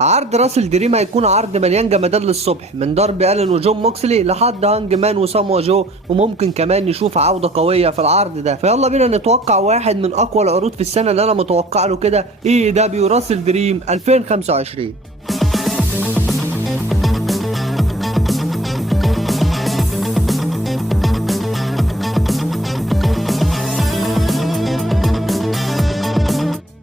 عرض راسل دريم هيكون عرض مليان جمدان للصبح، من ضرب الين وجون موكسلي لحد هانج مان وساموا جو، وممكن كمان نشوف عودة قوية في العرض ده. فيلا بينا نتوقع واحد من اقوى العروض في السنة اللي انا متوقع له كده، اي دبليو راسل دريم 2025.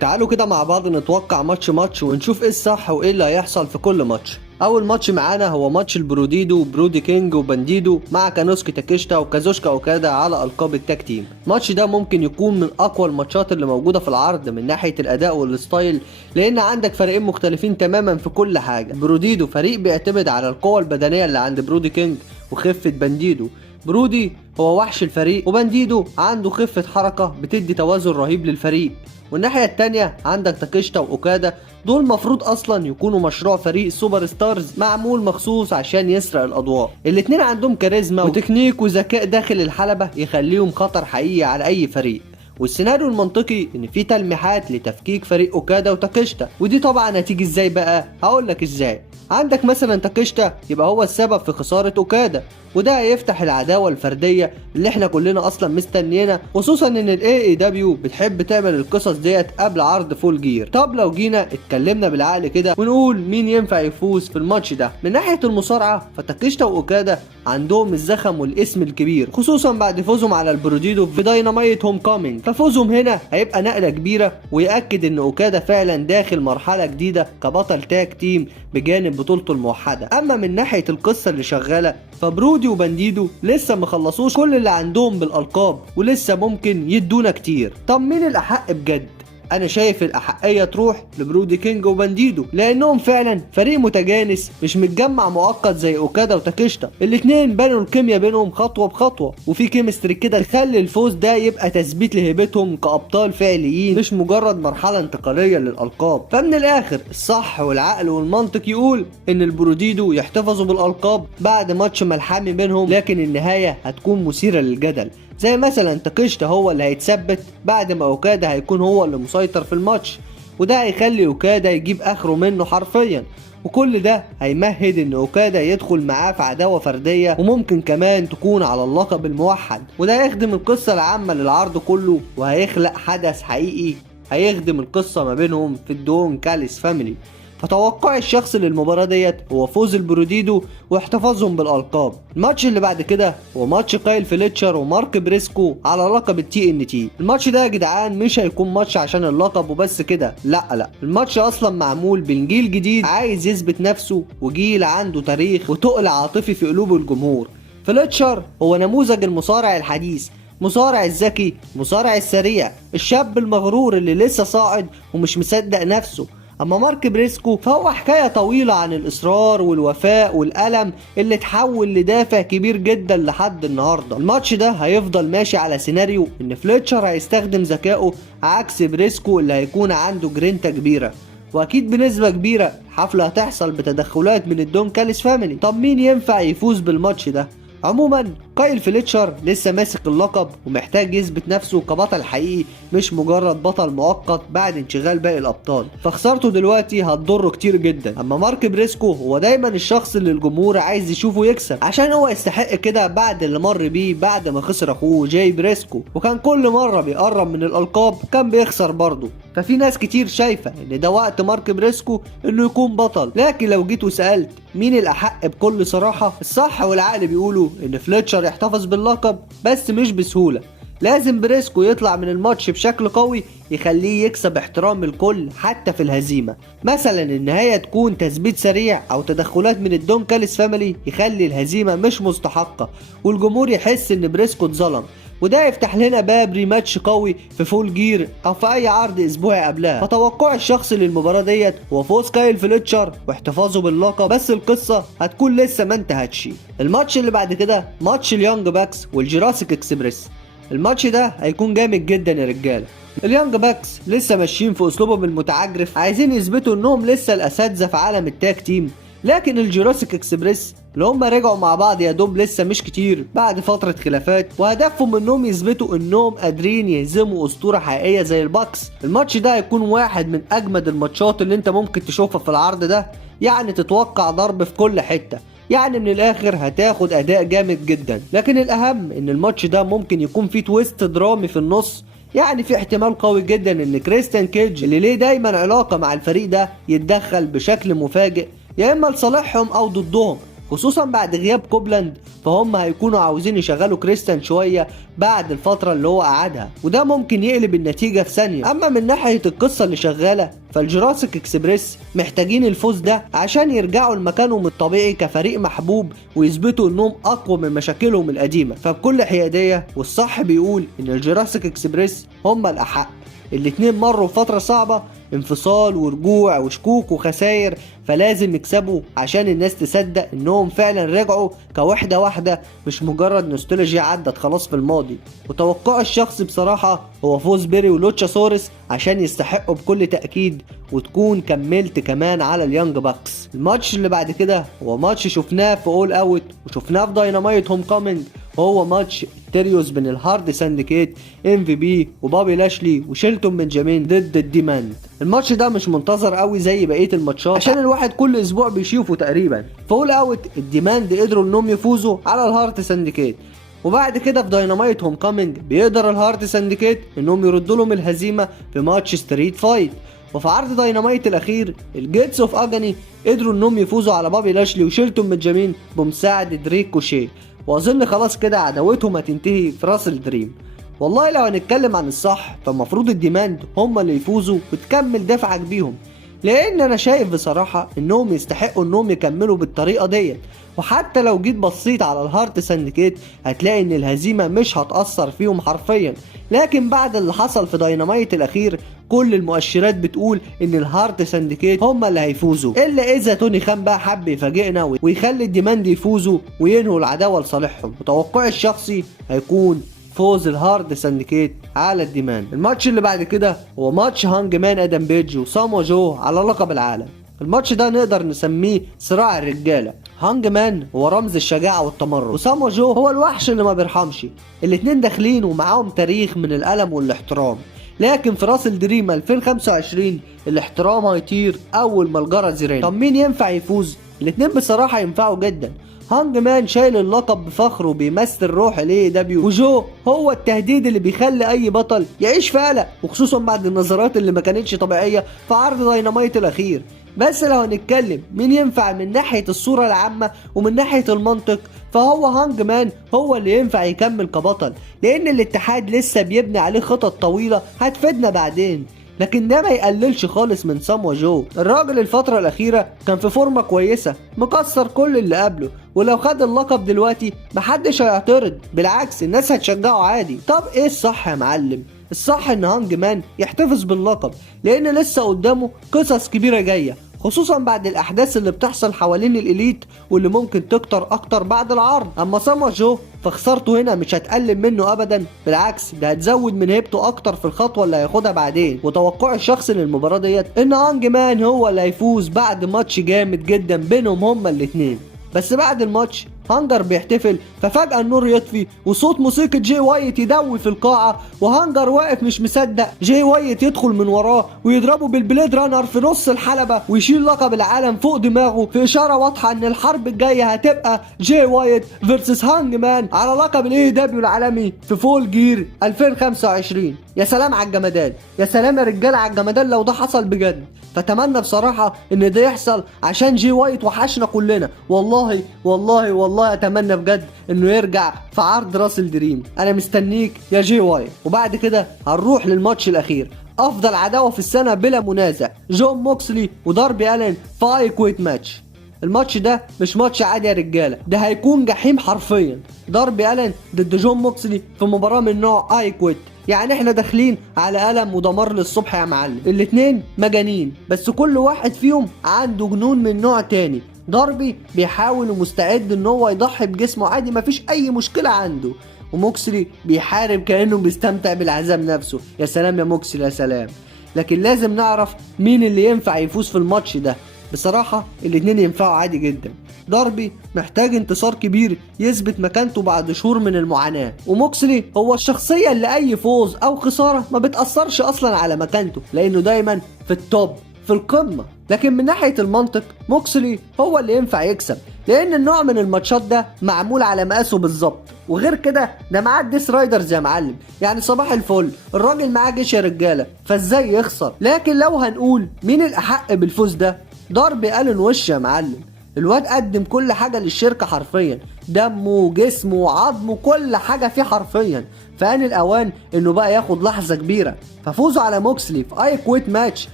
تعالوا كده مع بعض نتوقع ماتش ونشوف ايه الصح وايه اللي هيحصل في كل ماتش. اول ماتش معانا هو ماتش البروديدو وبرودي كينج وبانديدو مع كانوسكي تاكيشتا وكازوشكا اوكادا على القاب التاج تيم. الماتش ده ممكن يكون من اقوى الماتشات اللي موجوده في العرض من ناحيه الاداء والستايل، لان عندك فريقين مختلفين تماما في كل حاجه. بروديدو فريق بيعتمد على القوه البدنيه اللي عند برودي كينج وخفه بانديدو. برودي هو وحش الفريق، وبانديدو عنده خفه حركه بتدي توازن رهيب للفريق. والناحية التانية عندك تاكيشتا وأوكادا، دول مفروض اصلا يكونوا مشروع فريق سوبر ستارز معمول مخصوص عشان يسرق الاضواء. الاتنين عندهم كاريزما وتكنيك وذكاء داخل الحلبة يخليهم خطر حقيقي على اي فريق. والسيناريو المنطقي ان في تلميحات لتفكيك فريق اوكادا وتاكيشتا، ودي طبعا هتيجي ازاي بقى؟ هقولك ازاي. عندك مثلا تاكيشتا يبقى هو السبب في خسارة اوكادا، وده هيفتح العداوة الفردية اللي احنا كلنا اصلا مستنيينها، خصوصا ان الاي اي دبليو بتحب تعمل القصص ديت قبل عرض فول جير. طب لو جينا اتكلمنا بالعقل كده ونقول مين ينفع يفوز في الماتش ده؟ من ناحية المصارعة فتاكيشتا واوكادا عندهم الزخم والاسم الكبير، خصوصا بعد فوزهم على البروديدو في داينامايت هوم كومينج. ففوزهم هنا هيبقى نقلة كبيرة ويأكد ان اوكادا فعلا داخل مرحلة جديدة كبطل تاج تيم بجانب بطولته الموحدة. اما من ناحية القصة اللي شغالة فبرودي وبانديدو لسه مخلصوش كل اللي عندهم بالألقاب، ولسه ممكن يدونا كتير. طب مين الأحق بجد؟ انا شايف الاحقيه تروح لبرودي كينج وبانديدو، لانهم فعلا فريق متجانس مش متجمع مؤقت زي اوكادا وتاكيشتا. الاتنين بنوا الكيمياء بينهم خطوه بخطوه، وفي كيمستري كده تخلي الفوز ده يبقى تثبيت لهيبتهم كابطال فعليين، مش مجرد مرحله انتقاليه للالقاب. فمن الاخر الصح والعقل والمنطق يقول ان البروديدو يحتفظوا بالالقاب بعد ماتش ملحمي بينهم، لكن النهايه هتكون مثيره للجدل. زي مثلا تاكيشتا هو اللي هيتثبت بعد ما اوكادا هيكون هو اللي مسيطر في الماتش، وده هيخلي اوكادا يجيب اخره منه حرفيا. وكل ده هيمهد ان اوكادا يدخل معاه في عداوة فردية، وممكن كمان تكون على اللقب الموحد، وده هيخدم القصة العامة للعرض كله، وهيخلق حدث حقيقي هيخدم القصة ما بينهم في الدون كاليس فاميلي. فتوقعي الشخصي للمباراة ديت هو فوز البروديدو واحتفاظهم بالألقاب. الماتش اللي بعد كده هو ماتش كايل فليتشر ومارك بريسكو على لقب التي ان تي. الماتش ده يا جدعان مش هيكون ماتش عشان اللقب وبس كده، لا، الماتش اصلا معمول بين جيل جديد عايز يثبت نفسه، وجيل عنده تاريخ وتقل عاطفي في قلوب الجمهور. فليتشر هو نموذج المصارع الحديث، مصارع الذكي، مصارع السريع، الشاب المغرور اللي لسه صاعد ومش مصدق نفسه. اما مارك بريسكو فهو حكاية طويلة عن الاصرار والوفاء والألم اللي اتحول لدافع كبير جدا لحد النهاردة. الماتش ده هيفضل ماشي على سيناريو ان فليتشر هيستخدم ذكائه عكس بريسكو اللي هيكون عنده جرينتا كبيرة، واكيد بنسبة كبيرة حفلة هتحصل بتدخلات من الدون كاليس فاميلي. طب مين ينفع يفوز بالماتش ده؟ عموما كايل فليتشر لسه ماسك اللقب ومحتاج يثبت نفسه كبطل حقيقي، مش مجرد بطل مؤقت بعد انشغال باقي الابطال، فخسارته دلوقتي هتضره كتير جدا. اما مارك بريسكو هو دايما الشخص اللي الجمهور عايز يشوفه يكسب، عشان هو يستحق كده بعد اللي مر بيه بعد ما خسر اخوه جاي بريسكو، وكان كل مره بيقرب من الالقاب كان بيخسر برضه. ففي ناس كتير شايفه ان ده وقت مارك بريسكو انه يكون بطل. لكن لو جيت وسالت مين الاحق بكل صراحه، الصح والعقل بيقولوا ان فليتشر يحتفظ باللقب، بس مش بسهوله. لازم بريسكو يطلع من الماتش بشكل قوي يخليه يكسب احترام الكل حتى في الهزيمة. مثلا النهاية تكون تثبيت سريع او تدخلات من الدون كاليس فاميلي يخلي الهزيمة مش مستحقة، والجمهور يحس ان بريسكو اتظلم، وده يفتح لنا باب ريماتش قوي في فول جير او في اي عرض اسبوعي قبلها. فتوقعي الشخصي للمباراة ديت هو فوز كايل فليتشر واحتفاظه باللقب، بس القصة هتكون لسه ما انتهتش. الماتش اللي بعد كده ماتش اليونج باكس والجراسيك اكسبريس. الماتش ده هيكون جامد جدا يا رجاله. اليونج باكس لسه ماشيين في اسلوبهم المتعجرف، عايزين يثبتوا انهم لسه الاساتذه في عالم التاج تيم، لكن الجوراسيك اكسبريس اللي هم رجعوا مع بعض يا دوب لسه مش كتير بعد فترة خلافات، وهدفهم انهم يثبتوا انهم قادرين يهزموا اسطورة حقيقية زي الباكس. الماتش ده هيكون واحد من اجمد الماتشات اللي انت ممكن تشوفها في العرض ده، يعني تتوقع ضرب في كل حتة، يعني من الاخر هتاخد اداء جامد جدا. لكن الاهم ان الماتش ده ممكن يكون فيه تويست درامي في النص، يعني في احتمال قوي جدا ان كريستيان كيج اللي ليه دايما علاقة مع الفريق ده يتدخل بشكل مفاجئ، يا اما لصالحهم او ضدهم، خصوصا بعد غياب كوبلاند. فهم هيكونوا عاوزين يشغلوا كريستيان شوية بعد الفترة اللي هو قعدها، وده ممكن يقلب النتيجة في ثانية. اما من ناحية القصة اللي شغالة، فالجوراسيك اكسبريس محتاجين الفوز ده عشان يرجعوا لمكانهم الطبيعي كفريق محبوب ويثبتوا انهم اقوى من مشاكلهم القديمة. فبكل حيادية والصح بيقول ان الجوراسيك اكسبريس هم الاحق. الاتنين مروا فترة صعبة، انفصال ورجوع وشكوك وخسائر، فلازم يكسبوا عشان الناس تصدق انهم فعلا رجعوا كوحدة واحدة، مش مجرد نوستالجيا عدت خلاص في الماضي. وتوقعي الشخصي بصراحة هو فوز بيري ولوتشاسورس عشان يستحقوا بكل تأكيد، وتكون كملت كمان على اليانج باكس. الماتش اللي بعد كده هو ماتش شفناه في اول اوت وشفناه في داينامايت هوم كومينج، وهو ماتش التريوس بين الهارد سانديكيت MVP وبابي لاشلي وشيلتون بنجامين ضد الديماند. الماتش ده مش منتظر قوي زي بقيه الماتشات عشان الواحد كل اسبوع بيشوفه تقريبا. في اول اوت الديماند قدروا انهم يفوزوا على الهارد سانديكيت، وبعد كده في داينامايت هوم كومينج بيقدر الهارد سانديكيت انهم يردوا لهم الهزيمه في ماتش ستريت فايت. وفي عرض داينامايت الاخير الجيتس اوف اجاني قدروا انهم يفوزوا على بابي لاشلي وشيلتون بنجامين بمساعده ريكوشي، واظن خلاص كده عداوتهم هتنتهي في راس الدريم. والله لو هنتكلم عن الصح فالمفروض الديماند هم اللي يفوزوا وتكمل دفعك بيهم، لان انا شايف بصراحة انهم يستحقوا انهم يكملوا بالطريقة ديت. وحتى لو جيت بصيت على الهارت سانديكيت هتلاقي ان الهزيمة مش هتأثر فيهم حرفيا، لكن بعد اللي حصل في داينامايت الاخير كل المؤشرات بتقول ان الهارت سانديكيت هم اللي هيفوزوا، الا اذا توني خان بقى حب يفاجئنا ويخلي الديماند يفوزوا وينهوا العداوة لصالحهم. وتوقعي الشخصي هيكون فوز الهارد سانديكيت على الديمان. الماتش اللي بعد كده هو ماتش هانج مان ادم بيج وسامو جو على لقب العالم. الماتش ده نقدر نسميه صراع الرجاله. هانج مان هو رمز الشجاعه والتمرد، وسامو جو هو الوحش اللي ما بيرحمش. الاتنين داخلين ومعاهم تاريخ من الالم والاحترام، لكن في راس الدريم 2025 الاحترام هيطير اول ما الجرس يرن. طب مين ينفع يفوز؟ الاتنين بصراحه ينفعوا جدا. هانج مان شايل اللقب بفخر وبيمثل روح الاي دبليو، وجو هو التهديد اللي بيخلي اي بطل يعيش في قلق، وخصوصا بعد النظرات اللي ما كانتش طبيعيه في عرض داينامايت الاخير. بس لو هنتكلم مين ينفع من ناحيه الصوره العامه ومن ناحيه المنطق، فهو هانج مان هو اللي ينفع يكمل كبطل، لان الاتحاد لسه بيبني عليه خطط طويله هتفيدنا بعدين. لكن ده ما يقللش خالص من سامو جو. الراجل الفترة الأخيرة كان في فورمة كويسة، مكسر كل اللي قبله، ولو خد اللقب دلوقتي محدش هيعترض، بالعكس الناس هتشجعه عادي. طب ايه الصح يا معلم؟ الصح ان هانج مان يحتفظ باللقب، لان لسه قدامه قصص كبيرة جاية، خصوصا بعد الاحداث اللي بتحصل حوالين الاليت واللي ممكن تكتر اكتر بعد العرض. اما سامو جو فخسارته هنا مش هتقلل منه ابدا، بالعكس ده هتزود من هيبته اكتر في الخطوه اللي هياخدها بعدين. وتوقعي الشخصي للمباراه ديت ان هانج مان هو اللي هيفوز بعد ماتش جامد جدا بينهم هما الاتنين. بس بعد الماتش هانجر بيحتفل، ففجأة النور يطفي وصوت موسيقى جاي وايت يدوي في القاعة، وهانجر واقف مش مصدق. جاي وايت يدخل من وراه ويضربه بالبليد رانر في نص الحلبة ويشيل لقب العالم فوق دماغه، في إشارة واضحة إن الحرب الجاية هتبقى جاي وايت فيرسس هانج مان على لقب الاي دبليو العالمي في فول جير 2025. يا سلام على الجمدان، يا سلام يا رجالة على الجمدان لو ده حصل بجد. فتمنى بصراحة ان ده يحصل عشان جاي وايت وحشنا كلنا، والله والله والله اتمنى بجد انه يرجع في عرض راس الدريم. انا مستنيك يا جاي وايت. وبعد كده هنروح للماتش الاخير، افضل عداوة في السنة بلا منازع، جون موكسلي وداربي الين في اي كويت ماتش. الماتش ده مش ماتش عادي يا رجالة، ده هيكون جحيم حرفيا. داربي الين ضد جون موكسلي في مباراة من نوع اي كويت، يعني احنا داخلين على ألم ودمار للصبح يا معلم. الاتنين مجانين، بس كل واحد فيهم عنده جنون من نوع تاني. داربي بيحاول ومستعد ان هو يضحي بجسمه عادي، مفيش اي مشكلة عنده، وموكسلي بيحارب كأنه بيستمتع بالعذاب نفسه. يا سلام يا موكسلي يا سلام. لكن لازم نعرف مين اللي ينفع يفوز في الماتش ده. بصراحة الاتنين ينفعوا عادي جدا. داربي محتاج انتصار كبير يثبت مكانته بعد شهور من المعاناة، وموكسلي هو الشخصية اللي اي فوز او خسارة ما بتأثرش اصلا على مكانته لانه دايما في التوب في القمة. لكن من ناحية المنطق موكسلي هو اللي ينفع يكسب، لان النوع من الماتشات ده معمول على مقاسه بالظبط. وغير كده ده معاه الديس رايدرز يا معلم، يعني صباح الفل الراجل معاه جيش يا رجاله، فازاي يخسر؟ لكن لو هنقول مين الاحق بالفوز ده، داربي ألين وش يا معلم. الواد قدم كل حاجه للشركه حرفيا، دمه وجسمه وعظمه كل حاجه فيه حرفيا. فان الاوان انه بقى ياخد لحظه كبيره، ففوزه على موكسلي في اي كويت ماتش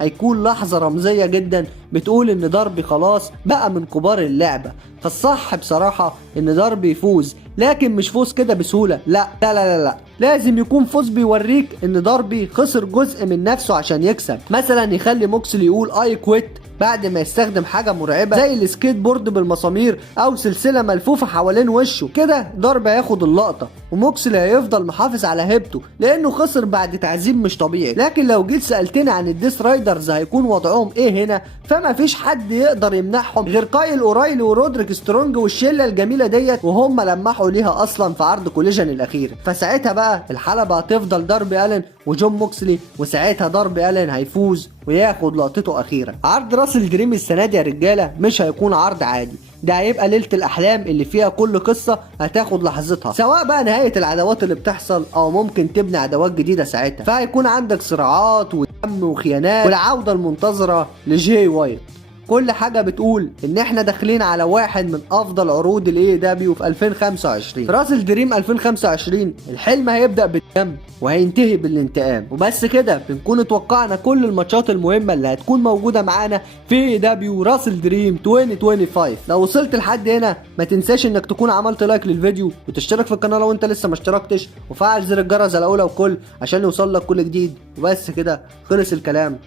هيكون لحظه رمزيه جدا بتقول ان داربي خلاص بقى من كبار اللعبه. فالصح بصراحه ان داربي يفوز، لكن مش فوز كده بسهوله، لا لا لا لا، لازم يكون فوز بيوريك ان داربي خسر جزء من نفسه عشان يكسب. مثلا يخلي موكسلي يقول اي كويت بعد ما يستخدم حاجه مرعبه زي السكيت بورد بالمسامير او سلسله ملفوفه حوالين وشه. كده داربي هياخد اللقطه، وموكسلي هيفضل محافظ على هيبته لانه خسر بعد تعذيب مش طبيعي. لكن لو جيت سالتني عن الديس رايدرز هيكون وضعهم ايه هنا، فما فيش حد يقدر يمنعهم غير كايل اورايلي ورودريك سترونج والشله الجميله ديت، وهم لمحوا ليها اصلا في عرض كوليجن الاخير. فساعتها بقى الحلبه هتفضل داربي ألين وجون موكسلي، وساعتها داربي ألين هيفوز وياخد لقطته اخيره. عرض راسل دريم السنه دي يا رجاله مش هيكون عرض عادي، ده هيبقى ليله الاحلام اللي فيها كل قصه هتاخد لحظتها، سواء بقى نهايه العداوات اللي بتحصل او ممكن تبني عداوات جديده ساعتها. فهيكون عندك صراعات ودم وخيانات والعوده المنتظره لجي وايت. كل حاجة بتقول ان احنا داخلين على واحد من افضل عروض الاي دبليو في 2025. راسل دريم 2025 الحلم هيبدأ بالدم وهينتهي بالانتقام. وبس كده بنكون اتوقعنا كل الماتشات المهمة اللي هتكون موجودة معانا في اي دبليو راسل دريم 2025. لو وصلت لحد هنا ما تنساش انك تكون عملت لايك للفيديو وتشترك في القناة لو انت لسه ما اشتركتش، وفعل زر الجرس على اولى وكل عشان يوصل لك كل جديد. وبس كده خلص الكلام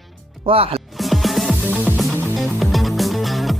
واحلى.